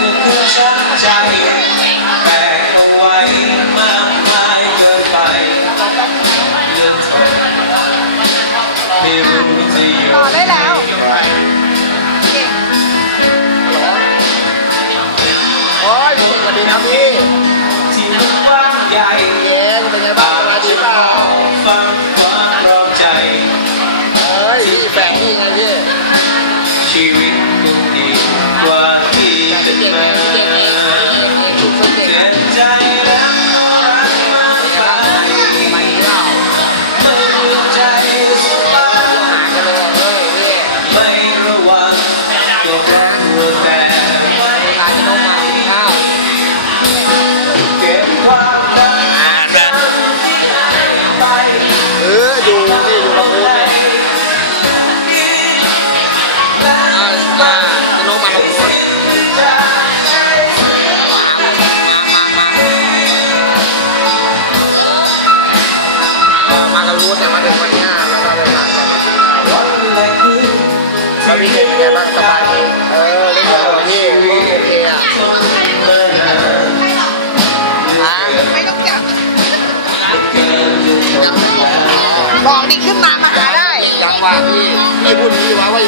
ก็คือฉันใจแบกเอาไว้มากมายเกินไปเลื่อนทนไม่รู้จะอยู่ต่อได้แล้วอย่างไรเก่งโอ้ยสวัสดีครับพี่ที่มันกว้างใหญ่เย้เป็นไงบ้างสบายดีเปล่าฟังความราใจเอ้ยพี่แฝงพี่ไงพี่ชีวิต ถู รู้แต่มาถึงวันนี้ยแล้วก็เลยมากันมากินข้าววันแล้วพี่เป็นไงบ้างสบายดีเออเล่นเล่นพี่โอเคอะฮะไม่ต้องจับเกินจะทนแล้วบอกดิขึ้นมามาหาได้ ยังว่าพี่ไม่พูดพี่ว่าว่า